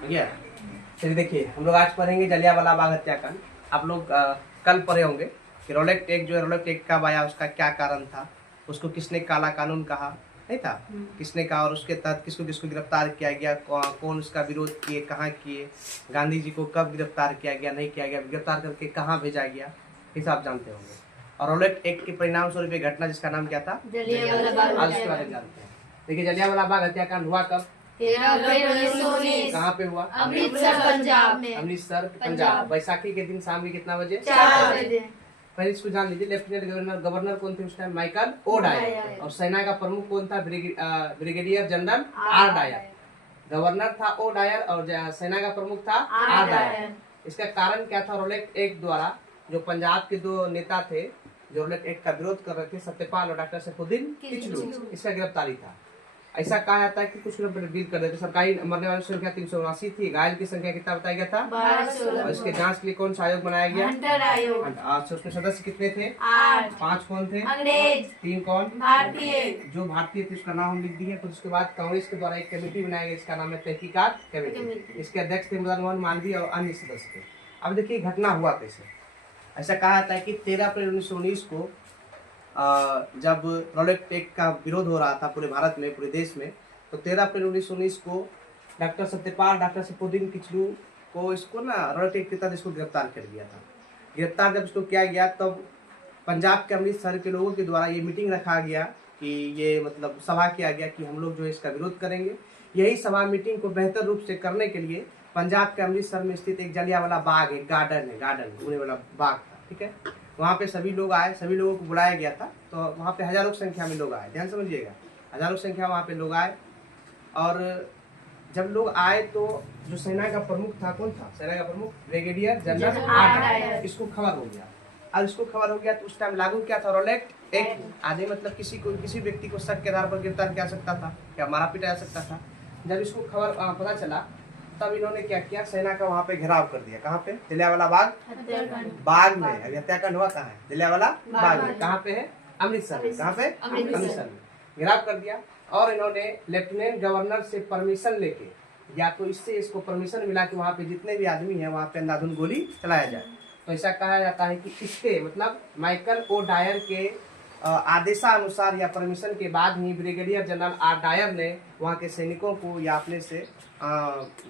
ठीक है। चलिए देखिए, हम लोग आज पढ़ेंगे जलियांवाला बाग हत्याकांड। आप लोग कल पढ़े होंगे कि रॉलेट एक्ट जो है, रॉलेट एक्ट कब आया, उसका क्या कारण था, उसको किसने काला कानून कहा, नहीं था, किसने कहा, और उसके तहत किसको किसको गिरफ्तार किया गया, कौन उसका विरोध किए, कहाँ किए, गांधी जी को कब गिरफ्तार किया गया, नहीं किया गया, गिरफ्तार करके कहाँ भेजा गया, ये आप जानते होंगे। और रॉलेट एक्ट के परिणाम स्वरूप एक घटना जिसका नाम क्या था, जलियांवाला बाग आज उसके बारे में जानते हैं। देखिए, जलियांवाला बाग हत्याकांड हुआ कब, 13 अप्रैल 1919 कहाँ पे हुआ, अमृतसर पंजाब में। अमृतसर पंजाब। बैसाखी के दिन शाम के कितना बजे, 4 बजे। पहले इसको जान लीजिए, लेफ्टिनेंट गवर्नर कौन थे उस टाइम, माइकल ओ डायर, और सेना का प्रमुख कौन था, Brigadier General R Dyer. Governor था ओ डायर और सेना का प्रमुख था आर डायर। इसका कारण क्या था, रॉलेट एक्ट द्वारा जो पंजाब के दो नेता थे जो रॉलेट एक्ट का विरोध कर रहे थे, सत्यपाल और डॉक्टर सैफुद्दीन किचलू, इसका गिरफ्तारी था। ऐसा कहा जाता है कि कुछ लोग डील कर रहे थे। सरकारी मरने वालों की संख्या 379 थी, घायल की संख्या कितना बताया गया था, 1216। और इसके जांच के लिए कौन सा आयोग बनाया गया, हंटर आयोग। आज उसके सदस्य कितने थे, 8। 5 कौन थे, अंग्रेज, 3 कौन, भारतीय। जो भारतीय थे उसका नाम हम लिख दिए। फिर उसके बाद कांग्रेस के द्वारा एक कमेटी बनाई गई, इसका नाम है तहकीकात कमेटी। इसके अध्यक्ष थे मदन मोहन मालवीय और अन्य सदस्य थे। अब देखिए घटना हुआ कैसे। ऐसा कहा जाता है कि 13 अप्रैल 1919 को जब रॉलेट एक्ट का विरोध हो रहा था पूरे भारत में, पूरे देश में, तो 13 अप्रैल 1919 को डॉक्टर सत्यपाल, डॉक्टर सैफुद्दीन किचलू को इसको ना रॉलेट एक्ट के तहत इसको गिरफ्तार कर दिया था। गिरफ्तार जब इसको किया गया तब पंजाब के अमृतसर के लोगों के द्वारा ये मीटिंग रखा गया कि ये मतलब सभा किया गया कि हम लोग जो है इसका विरोध करेंगे। यही सभा मीटिंग को बेहतर रूप से करने के लिए पंजाब के अमृतसर में स्थित एक जलियांवाला बाग, एक गार्डन घूमने वाला बाग था, ठीक है। वहाँ पे सभी लोग आए, सभी लोगों को बुलाया गया था, तो वहाँ पे हजारों की संख्या में लोग आए, ध्यान समझिएगा, हजारों की संख्या वहाँ पे लोग आए। और जब लोग आए तो जो सेना का प्रमुख था, कौन था सेना का प्रमुख, ब्रिगेडियर जनरल आर डायर, इसको खबर हो गया। अब इसको खबर हो गया तो उस टाइम लागू क्या था, रॉलेट एक्ट। आदमी मतलब किसी व्यक्ति को शक के आधार पर गिरफ्तार किया सकता था, क्या मारा पीटा जा सकता था। जब इसको खबर पता चला तब इन्होंने क्या किया, सेना का वहाँ पे घेराव कर दिया। कहाँ पे, जलियांवाला बाग में। अभी हत्याकांड हुआ कहाँ है, जलियांवाला बाग में। कहाँ पे है, अमृतसर में। कहाँ पे, अमृतसर में घेराव कर दिया। और इन्होंने लेफ्टिनेंट गवर्नर से परमिशन लेके, या तो इससे इसको परमिशन मिला कि वहाँ पे जितने भी आदमी हैं वहाँ पे अंधाधुंध गोली चलाया जाए। तो ऐसा कहा जाता है कि इसके मतलब माइकल ओ डायर के आदेशानुसार या परमिशन के बाद ही ब्रिगेडियर जनरल आर डायर ने वहाँ के सैनिकों को या अपने से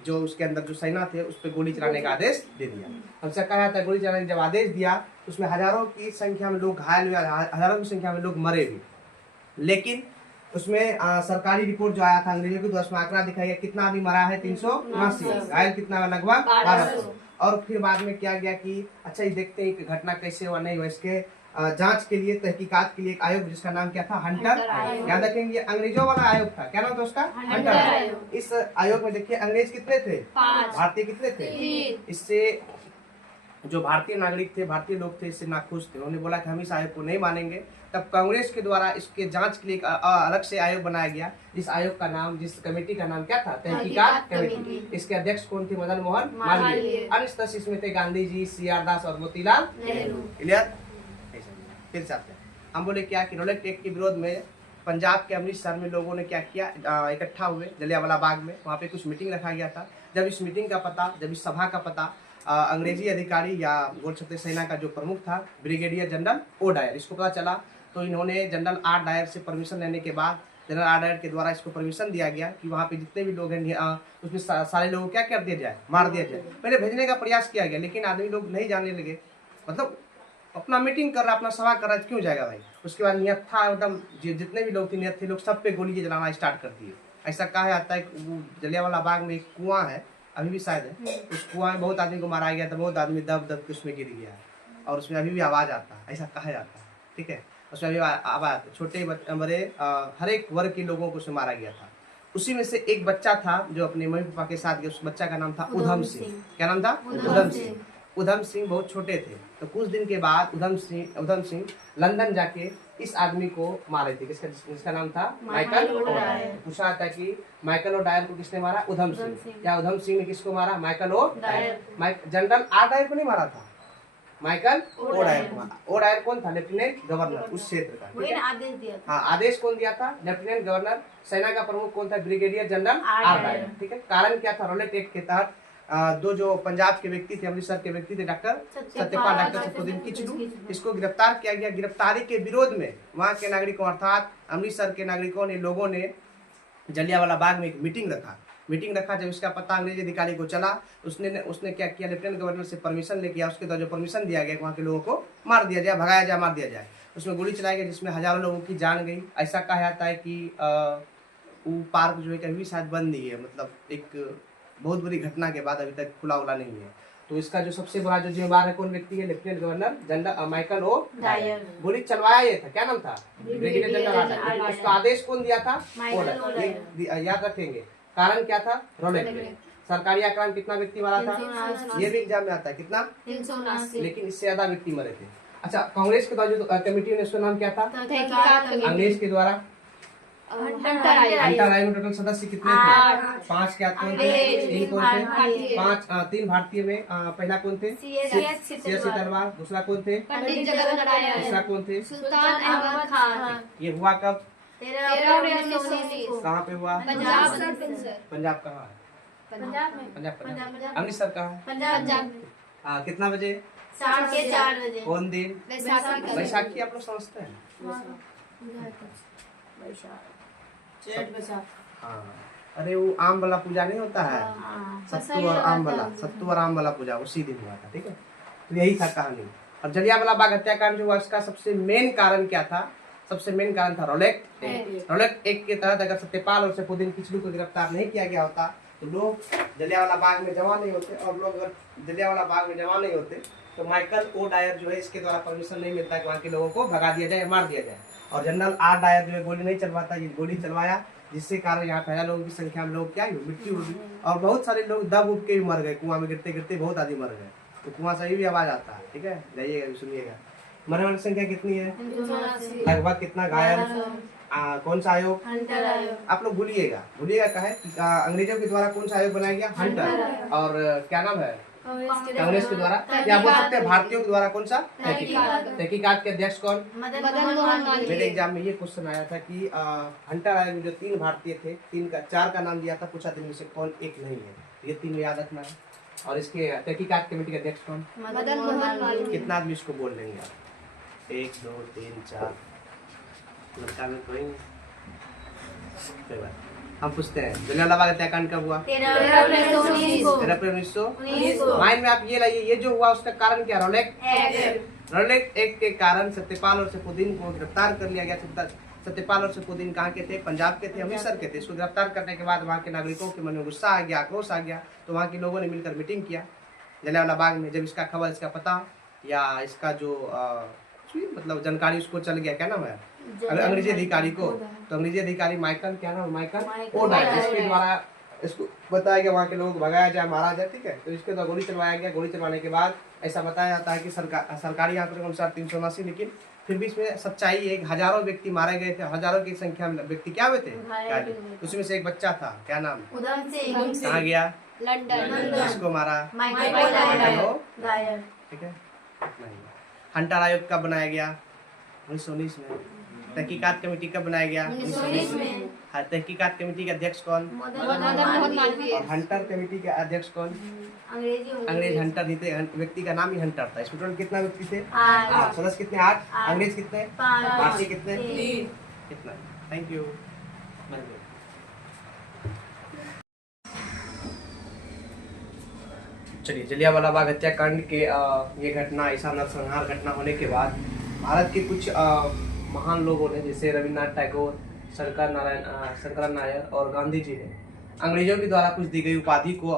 जो उसके अंदर जो सेना थे उस पर गोली चलाने का आदेश दे दिया। ऐसा कहा जाता है गोली चलाने जब आदेश दिया तो उसमें हजारों की संख्या में लोग घायल हुए, हजारों की संख्या में लोग मरे भी। लेकिन उसमें सरकारी रिपोर्ट जो आया था अंग्रेजों के द्वारा, उसमें आंकड़ा दिखाया गया कितना आदमी मरा है, 379, घायल कितना, लगभग 1200। और फिर बाद में क्या गया कि अच्छा ये देखते हैं कि घटना कैसे हुआ नहीं हुआ। इसके जांच के लिए, तहकीकात के लिए एक आयोग जिसका नाम क्या था, हंटर। याद रखेंगे ये अंग्रेजों वाला आयोग था, क्या नाम था उसका, हंटर आयोग। इस आयोग में देखिए अंग्रेज कितने थे, 5, भारतीय कितने थे। इससे जो भारतीय नागरिक थे, भारतीय लोग थे, इससे नाखुश थे। उन्होंने बोला कि हम इस आयोग को नहीं मानेंगे। तब कांग्रेस के द्वारा इसके जांच के लिए एक अलग से आयोग बनाया गया। इस आयोग का नाम, जिस कमेटी का नाम क्या था, तहकीकात कमेटी। इसके अध्यक्ष कौन थे, मदन मोहन मालवीय। अन्य सदस्य इसमें थे गांधी जी, CR दास और मोतीलाल नेहरू। क्लियर। फिर चाहते हैं हम बोले क्या कि रॉलेट एक्ट के विरोध में पंजाब के अमृतसर में लोगों ने क्या किया, इकट्ठा हुए जलियांवाला बाग में। वहाँ पे कुछ मीटिंग रखा गया था। जब इस मीटिंग का पता, जब इस सभा का पता अंग्रेजी अधिकारी या बोल सकते सेना का जो प्रमुख था ब्रिगेडियर जनरल ओ डायर, इसको पता चला तो इन्होंने जनरल आर डायर से परमिशन लेने के बाद, जनरल आर डायर के द्वारा इसको परमिशन दिया गया कि वहाँ पे जितने भी लोग हैं उसमें सारे लोगों को क्या कर दिया जाए, मार दिया जाए। पहले भेजने का प्रयास किया गया लेकिन आदमी लोग नहीं जाने लगे, मतलब अपना मीटिंग कर रहा, अपना सभा कर रहा है, क्यों जाएगा भाई। उसके बाद नियत था एकदम, जितने भी लोग थे नियत थे, लोग सब पे गोली जलाना स्टार्ट कर दिए। ऐसा कहा जाता है कि जलियांवाला बाग में एक कुआं है, अभी भी शायद है, उस कुआं में बहुत आदमी को मारा गया था, बहुत आदमी दब दब के उसमें गिर गया है और उसमें अभी भी आवाज़ आता है, ऐसा कहा जाता है, ठीक है। उसमें अभी आवाज़, छोटे बड़े हर एक वर्ग के लोगों को उसमें मारा गया था। उसी में से एक बच्चा था जो अपने मम्मी पापा के साथ गया, उस बच्चा का नाम था उधम सिंह। क्या नाम था, उधम सिंह। उधम सिंह बहुत छोटे थे, तो कुछ दिन के बाद उधम सिंह लंदन जाके इस आदमी को मारे थे, जिसका नाम था माइकल ओ डायर। पूछा था कि माइकल ओ डायर को किसने मारा, उधम सिंह। या उधम सिंह ने किसको मारा, Michael O'Dyer. General R Dyer को नहीं मारा था, Michael O'Dyer. O'Dyer कौन था? लेफ्टिनेंट गवर्नर उस क्षेत्र का, ठीक है? आदेश दिया था। हाँ, आदेश कौन दिया था? Lieutenant governor. सेना का प्रमुख कौन था? ब्रिगेडियर जनरल आर डायर, ठीक है? कारण क्या था? रॉलेट एक्ट के तहत दो जो पंजाब के व्यक्ति थे, अमृतसर के व्यक्ति थे, डॉक्टर सत्यपाल, डॉक्टर सैफुद्दीन किचलू, इसको गिरफ्तार किया गया। गिरफ्तारी के विरोध में वहां के नागरिकों अर्थात अमृतसर के नागरिकों ने, लोगों ने जलियांवाला बाग में एक मीटिंग रखा। जब इसका पता अंग्रेजी अधिकारी को चला, उसने क्या किया? लेफ्टिनेंट गवर्नर से परमिशन लेके, उसके द्वारा जो परमिशन दिया गया वहाँ के लोगों को मार दिया जाए, भगाया जाए, मार दिया जाए। उसमें गोली चलाई गई जिसमें हजारों लोगों की जान गई। ऐसा कहा जाता है कि वो पार्क जो है कभी शायद बंद नहीं है, मतलब एक बहुत बड़ी घटना के बाद अभी तक खुला नहीं है। तो इसका जो सबसे बड़ा जो जिम्मेदार है कौन व्यक्ति है? Lieutenant Governor General Michael O'Dyer. गोली चलवाया ये था, क्या नाम था? Brigadier General Dyer. उसका आदेश कौन दिया था? O'Dyer. याद रखेंगे। कारण क्या था? रॉलेट। सरकारी आक्रमण कितना व्यक्ति मरा था? ये भी एग्जाम में आता है, कितना? 379। लेकिन इससे ज्यादा व्यक्ति मरे थे। अच्छा, कांग्रेस के द्वारा जो कमेटी ने, उसका नाम क्या था? अंग्रेज के द्वारा हंटर आयोग। टोटल सदस्य कितने थे? 5 क्या कौन थे? 3 कौन थे? 5 3 भारतीय में पहला कौन थे? CS तलवार। दूसरा कौन थे? पंडित जगत राय। दूसरा कौन थे? सुल्तान अहमद खान। ये हुआ कब? 13 अप्रैल 1919। कहाँ पे हुआ? पंजाब कहाँ है? पंजाब। अमृतसर कहाँ है? पंजाब। कितना बजे? शाम के 4 बजे। कौन दिन? बैसाखी। आप लोग समझते हैं? हाँ, अरे वो आम वाला पूजा नहीं होता है, सत्तू और आम वाला पूजा उसी दिन हुआ था, ठीक है? तो यही था कहानी। और जलियांवाला बाग हत्याकांड जो हुआ, इसका सबसे मेन कारण क्या था? सबसे मेन कारण था रॉलेट एक्ट के तहत अगर सत्यपाल और सैफुद्दीन किचलू को गिरफ्तार नहीं किया गया होता तो लोग जलियांवाला बाग में जमा नहीं होते, और लोग अगर जलियांवाला बाग में जमा नहीं होते तो माइकल ओ डायर जो है, इसके द्वारा परमिशन नहीं मिलता कि वहाँ के लोगों को भगा दिया जाए, मार दिया जाए। और जनरल आर डायर जो है गोली नहीं चलवाता, ये गोली चलवाया, जिससे कारण यहाँ पे लोगों की संख्या में लोग क्या मृत्यु होगी। और बहुत सारे लोग दब उब के भी मर गए, कुआं में गिरते गिरते बहुत आदमी मर गए। तो कुआं से भी आवाज आता है, ठीक है? जाइएगा सुनिएगा। मरने वाली संख्या कितनी है? लगभग। कितना घायल? कौन सा आयोग? आप लोग भूलिएगा का है अंग्रेजों के द्वारा कौन सा आयोग बनाया गया? हंटर। और क्या नाम है? कांग्रेस के द्वारा, या बोल सकते हैं भारतीयों के द्वारा कौन सा? तहकीकात के अध्यक्ष कौन? मेरे एग्जाम में ये क्वेश्चन आया था कि हंटर आयोग में जो 3 भारतीय थे, 4 का नाम दिया था, पूछा था इनमें से कौन एक नहीं है। ये 3 में याद रखना है। और इसके तहकीकात कमेटी के अध्यक्ष कौन? कितना आदमी इसको बोल लेंगे आप? 1 2 3 4। लड़का में कोई नहीं। हम पूछते हैं जलियांवाला बाग हत्याकांड कब हुआ? 13 अप्रैल 1919। माइंड में आप ये लाइए, ये जो हुआ उसका कारण क्या? रॉलेट एक्ट के कारण सत्यपाल और सैफुद्दीन को गिरफ्तार कर लिया गया। सत्यपाल और सैफुद्दीन कहाँ के थे? पंजाब के थे, अमृतसर के थे। इसको गिरफ्तार करने के बाद वहाँ के नागरिकों के मन में गुस्सा आ गया, आक्रोश आ गया। तो वहाँ के लोगों ने मिलकर मीटिंग किया जलियांवाला बाग में। जब इसका खबर, इसका पता या इसका जो मतलब जानकारी उसको चल गया, क्या नाम है, अंग्रेजी अधिकारी को, तो अंग्रेजी अधिकारी माइकल, क्या नाम? Michael O'Dyer. इसके द्वारा इसको बताया गया वहाँ के लोग भगाया जाए, मारा जाए, ठीक है? तो इसके द्वारा गोली चलवाया गया। गोली चलवाने के बाद ऐसा बताया जाता है कि सरकारी आंकड़ों के अनुसार 379, लेकिन फिर भी इसमें सच्चाई एक हजारों व्यक्ति मारे गए थे, हजारों की संख्या में व्यक्ति क्या हुए थे? उसमें से एक बच्चा था, क्या नाम? कहाँ गया? लंदन। किसको मारा? Michael O'Dyer. ठीक है? हंटर आयोग कब बनाया गया? 1919 में। तहकीकात कमेटी कब बनाया गया? 1919 में। तहकीकात कमेटी के अध्यक्ष कौन? और हंटर कमेटी के अध्यक्ष कौन? अंग्रेज हंटर नहीं थे, व्यक्ति का नाम ही हंटर था। इसमें टोटल कितना व्यक्ति थे? 8। सदस्य कितने? 8। अंग्रेज कितने? 5। भारतीय कितने? 3। कितना? Thank you. चलिए, जलियांवाला बाग हत्याकांड के ये घटना, ऐसा नरसंहार घटना होने के बाद भारत के कुछ महान लोगों ने, जैसे रविन्द्रनाथ टैगोर, शंकरन नायर और गांधी जी ने अंग्रेजों के द्वारा कुछ दी गई उपाधि को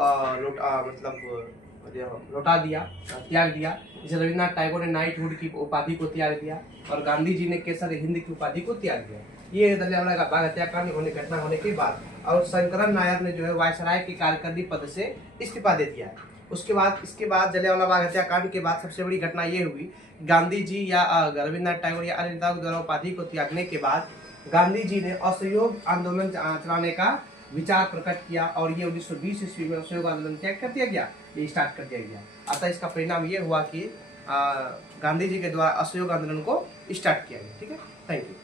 लौटा दिया, त्याग दिया। जैसे रविन्द्रनाथ टैगोर ने नाइटहुड की उपाधि को त्याग दिया और गांधी जी ने केसर हिंद की उपाधि को त्याग दिया। ये जलियांवाला बाग हत्याकांड घटना होने के बाद। और शंकरन नायर ने जो है वायसराय के कार्यकारिणी पद से इस्तीफा दे दिया है। इसके बाद जलियांवाला बाग हत्याकांड के बाद सबसे बड़ी घटना ये हुई, गांधी जी या रविन्द्रनाथ टैगोर या अन्य नेताओं के द्वारा उपाधि को त्यागने के बाद गांधी जी ने असहयोग आंदोलन चलाने का विचार प्रकट किया और ये 1920 ईस्वी में असहयोग आंदोलन क्या कर दिया गया? ये स्टार्ट कर दिया गया। अतः इसका परिणाम ये हुआ कि गांधी जी के द्वारा असहयोग आंदोलन को स्टार्ट किया गया। ठीक है, थैंक यू।